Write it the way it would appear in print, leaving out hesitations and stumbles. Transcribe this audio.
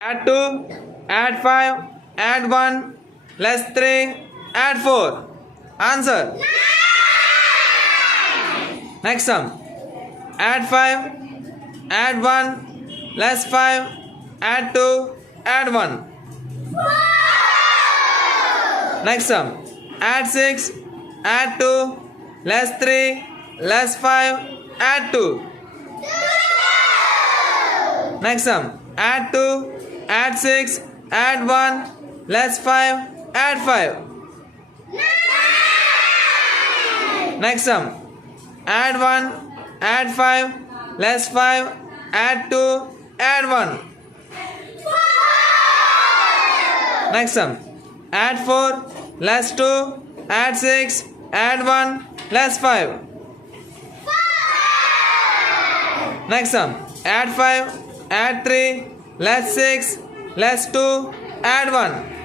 add 2, add 5, add 1, less 3, add 4. Answer. Next sum. Add 5, add 1, less 5, add 2, add 1. Next sum. Add 6, add 2, less 3, less 5, add 2. Next sum. Add 2, add 6, add 1, less 5, add 5. Next sum. Add 1, add 5, less 5, add 2, add 1. Next sum. Add 4, less 2, add 6, add 1, less 5. Next sum. Add 5, add 3, less 6, less 2, add 1.